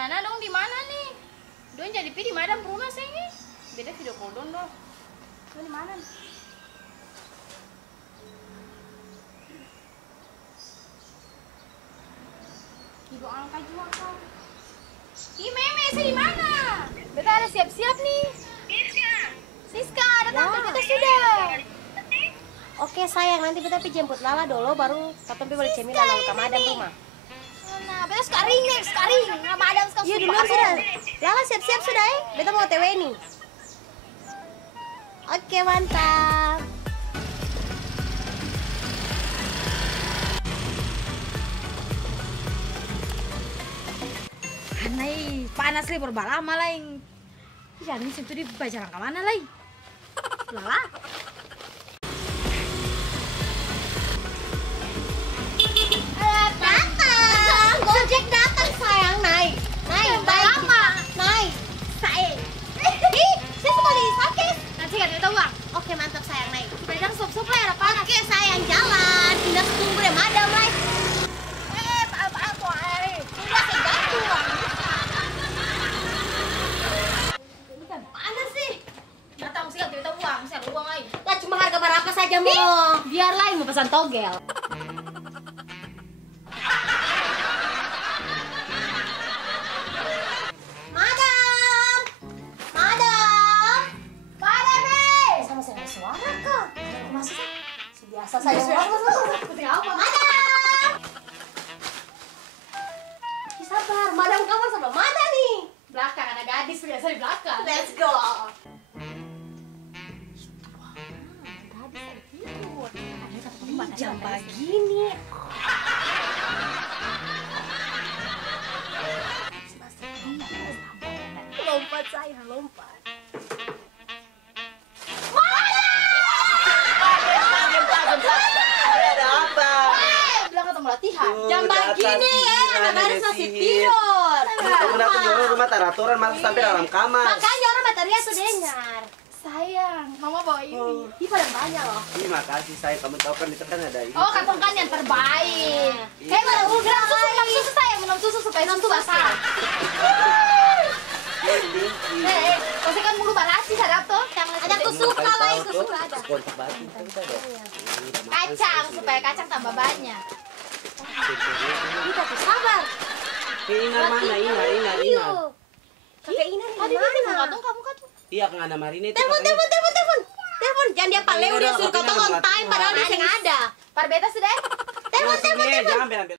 Nana dong di mana nih? Dong jadi pi di madam rumah sih ini. Beda video call dong. Dong di mana? Ibu angkat juga kau. Ih, Meme, saya di mana? Beta ada siap-siap nih. Siska, datang ke beta sudah. Oke sayang, nanti beta pergi jemput Lala dulu, baru katong pergi balik cemilan lalu ke madam rumah. Nah, beta sekarang nggak madam sekarang. Iya duluan sudah. Lala siap-siap sudah beta mau TW nih. Oke mantap. Anai, panas lagi berbalama lain. Ya, ini situ di jalan ke mana lagi? Lala. Datang, Gojek datang sayang, naik. Lama. Naik. Saya. Ih, saya semua di sakit. Nanti kan kita uang. Oke mantap sayang, naik. Pedang sup-sup lah ya, panas. Oke sayang, jalan. Pindah tunggu deh madam, naik. Apa-apa air. Sudah segantung. Mana sih? Datang sih kita uang, saya uang lagi. Ya cuma harga berapa saja mau. Biar lain mau pesan togel. Sama saya suara kak. Masa sih? Biasa saya suara. Seperti apa? Madam. Sabar, madam kamar sama mana nih? Belakang ada gadis biasa di belakang. Let's go. Jam begini. Lompat saya, lompat. Ada apa? Bilang ketemu latihan. Jam begini anak gadis masih tidur. Kamu datang di rumah taratoran malah sampai dalam kamar. Makanya orang bateria tuh dengar. Sayang, mama bawa ini. Ih, pada banyak loh. Terima kasih saya, kamu tahu kan itu kan ada ini. Oh, kantong kan yang terbaik. Kayak pada Minum susu, minum susu saya, minum susu supaya susu basah. Pasti kan mulu barasi sadap tuh. Ada aku suka lah, aku suka ada. Kontak batu kita ada. Kacang supaya kacang tambah banyak. Kita tuh sabar. Inar mana? Inar. Kakek Ina Tadi di dia bilang mana? katong kamu kan tuh. Iya, kan ada Marina itu. Telepon. Jangan dia paleo dia suruh kau on time padahal dia yang ada. Parbeta sudah. Telepon. Jangan ambil.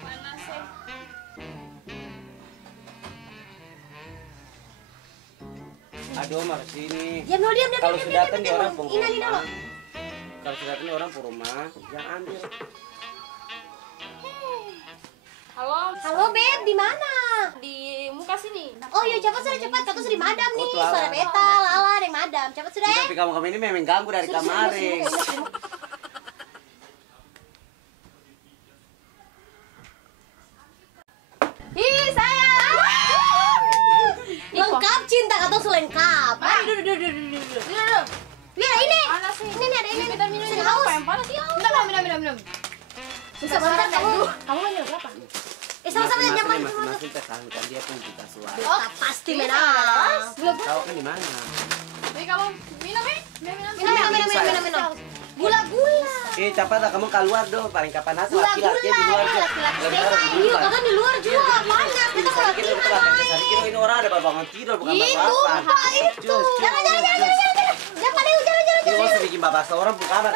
Panas ya. Aduh, mar sini. Diam. Kalau sudah datang di orang pun Ina rumah. Kalau sudah datang di orang pun rumah, jangan ambil. Halo Beb, di mana? Di muka sini. Oh iya cepat. Kau tuh di madam nih. Oh, tuh, Suara Lala. beta, Lala ada yang madam. Cepat sudah. Tapi kamu ini memang ganggu dari kemarin. Ih, sayang. Lengkap cinta atau selengkap? Mari duduk. Lihat ini. Panas sih. Ini ada ini. Minum Sini apa haus. yang panas ya? Minum. Bisa bentar kamu. Kamu mau minum berapa? Sama-sama Masing-masing nyaman. masing-masing tertahankan dia pun kita suara. Oh, pasti menang. Tahu kan di mana? Jadi kamu minum ya? Minum. Gula-gula. Cepat lah kamu keluar dong. Paling kapan aku Gula-gula. laki-laki di luar. Laki-laki. Iya, kau di luar juga. Panas. Kita mau latihan. Ini orang ada babangan tidur bukan Itu, bapak. Pak, itu. Jangan. Jangan, jalan. Ini masih bikin bapak seorang bukan apa.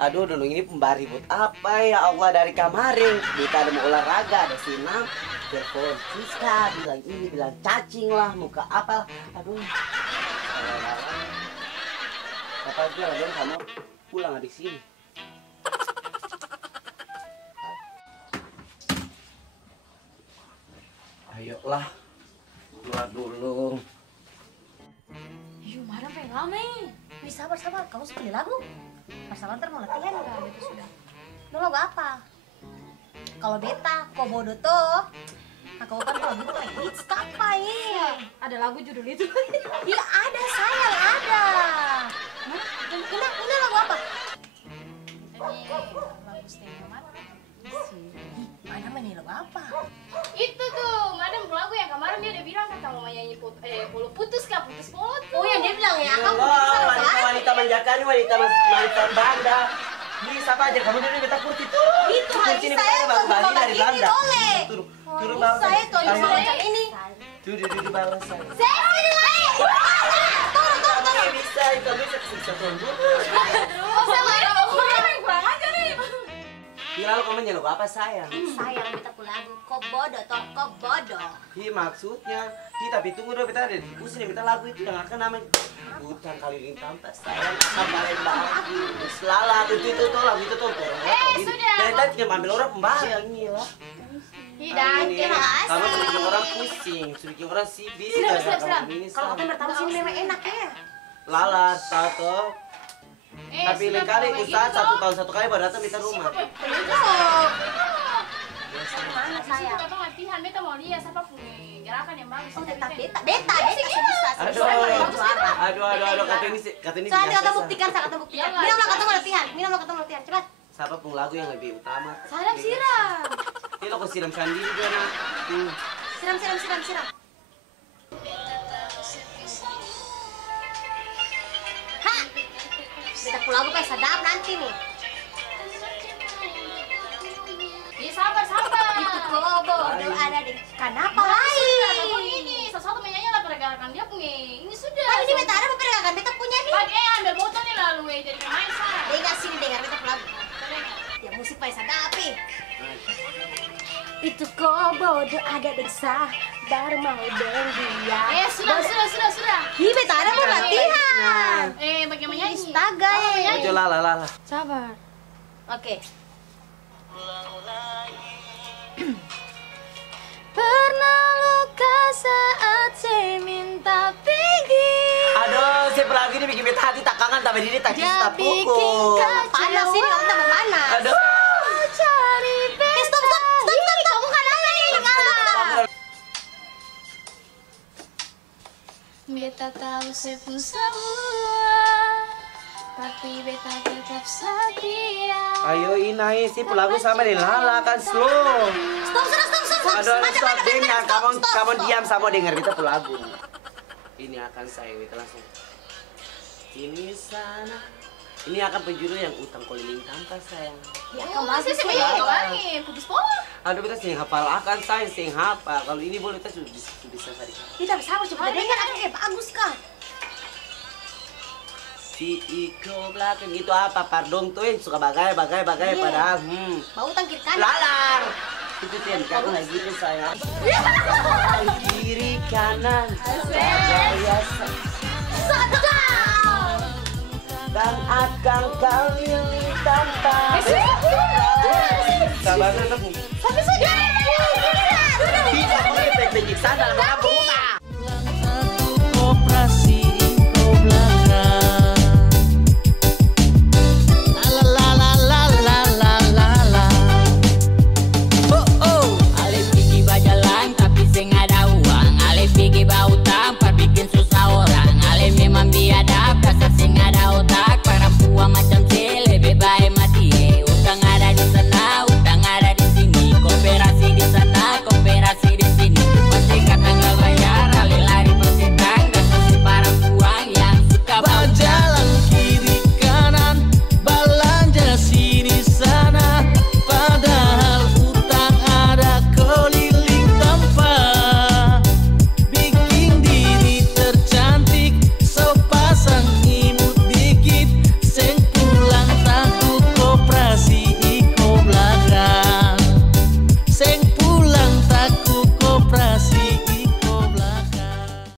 Aduh, dulu ini pembari buat apa ya Allah dari kemarin. Kita ada mau olahraga, ada senam. Telepon Siska, bilang ini, bilang cacing lah, muka apa. Aduh. Apa aja lah dong kamu pulang di sini. Ayolah, keluar dulu. Yuk, marah pengen lama nih. Wih, sabar. Kamu suka pilih lagu? Masalah ntar mau latihan enggak? Itu sudah. Lo lagu apa? Kalau beta, Komodo tuh. Nah, kau kan lagu itu hits apa ya? Ada lagu judul itu. Iya ada sayang, ada. Ini lagu apa? Ini lagu setengah mati. Mana mana putus kah? Putus foto. Oh yang dia bilang ya, kamu Allah, wanita manjakan, wanita banda. Ini siapa aja kamu dari beta kurti tuh. Itu Kurti hanya saya tuh Bali bawa dari ini Belanda. boleh. Turun bawah. Saya tuh yang macam ini. Tuh di bawah saya. Saya Bisa, itu bisa tunduk. Oh, saya nggak mau kurang aja nih. Lalu kamu nyeluk apa sayang? sayang beta pu lagu kok bodoh toh kok bodoh. Maksudnya, tapi tunggu dulu beta ada di pusing beta lagu itu yang akan namanya Hutan Keliling Tampas sayang sampai bagus. Lala itu tuh lagu itu tuh. Sudah. Dari tadi cuma ambil orang pembayang ini lah. Hidan, Kamu sudah bikin orang pusing, sudah bikin orang sibis. Sudah. Kalau kita bertamu sini memang enak ya. Lala, satu. Tapi lain kali usaha 1 tahun 1 kali baru datang beta rumah. Mana sayang? Kita latihan, beta mau lihat siapa punya gerakan yang bagus. Oh tetap beta bisa. Aduh, kata ini Soalnya biasa. kata buktikan, saya kata buktikan. Minumlah ketemu latihan, cepat. Siapa pun lagu yang lebih utama? Siram. Ini lo kau siram sendiri juga nak. Siram. Ha! Beta pu lagu pe sadap nanti nih. Sabar. Itu bodoh ada di kenapa Lain. lain? Ini sesuatu menyanyi lah pergerakan dia punya. Ini sudah. Tapi ini beta ada peperangan beta punya nih. Pakai ambil botol nih lalu jadi pemain sana. Dengar sini dengar beta pu lagu. Ya musik pe sadap ih. Itu kok bodoh ada desa baru mau dengan dia. Sudah. Ih beta ada mau latihan. Bagaimana menyanyi? Astaga ya. Ayo lala. Sabar. Oke. Pernah luka saat saya minta pergi. Aduh, si pelagi ini bikin beta hati tak kangen tapi diri tak Dia tak bikin pukul. Panas ini kalau tambah panas. Aduh. Cari Stop. Kamu kan ada nih. Beta tahu saya pun semua, tapi beta tetap setia. Ayo Inai, si pelagu sama di lala kan slow. Stop. Aduh, stop dengar, kamu diam sama dengar kita pelagu. Ini akan saya kita langsung. Ini sana. Ini akan penjuru yang utang keliling tanpa sayang. Ya Masih sih menyanyi putus pola. Aduh, kita sing hafal akan saya sing hafal. Kalau ini boleh kita sudah bisa tadi. Kita bisa coba dengar aku bagus kan. Si Iko belakang itu apa? Pardon tuh suka bagai padahal Bau utang kiri kanan. lalar. Itu yang kamu lagi itu saya. Kiri kanan. Biasa. Dan akan keliling tanpa. Sabar, Tapi sudah. Bisa kau efek penyiksaan dalam kamu.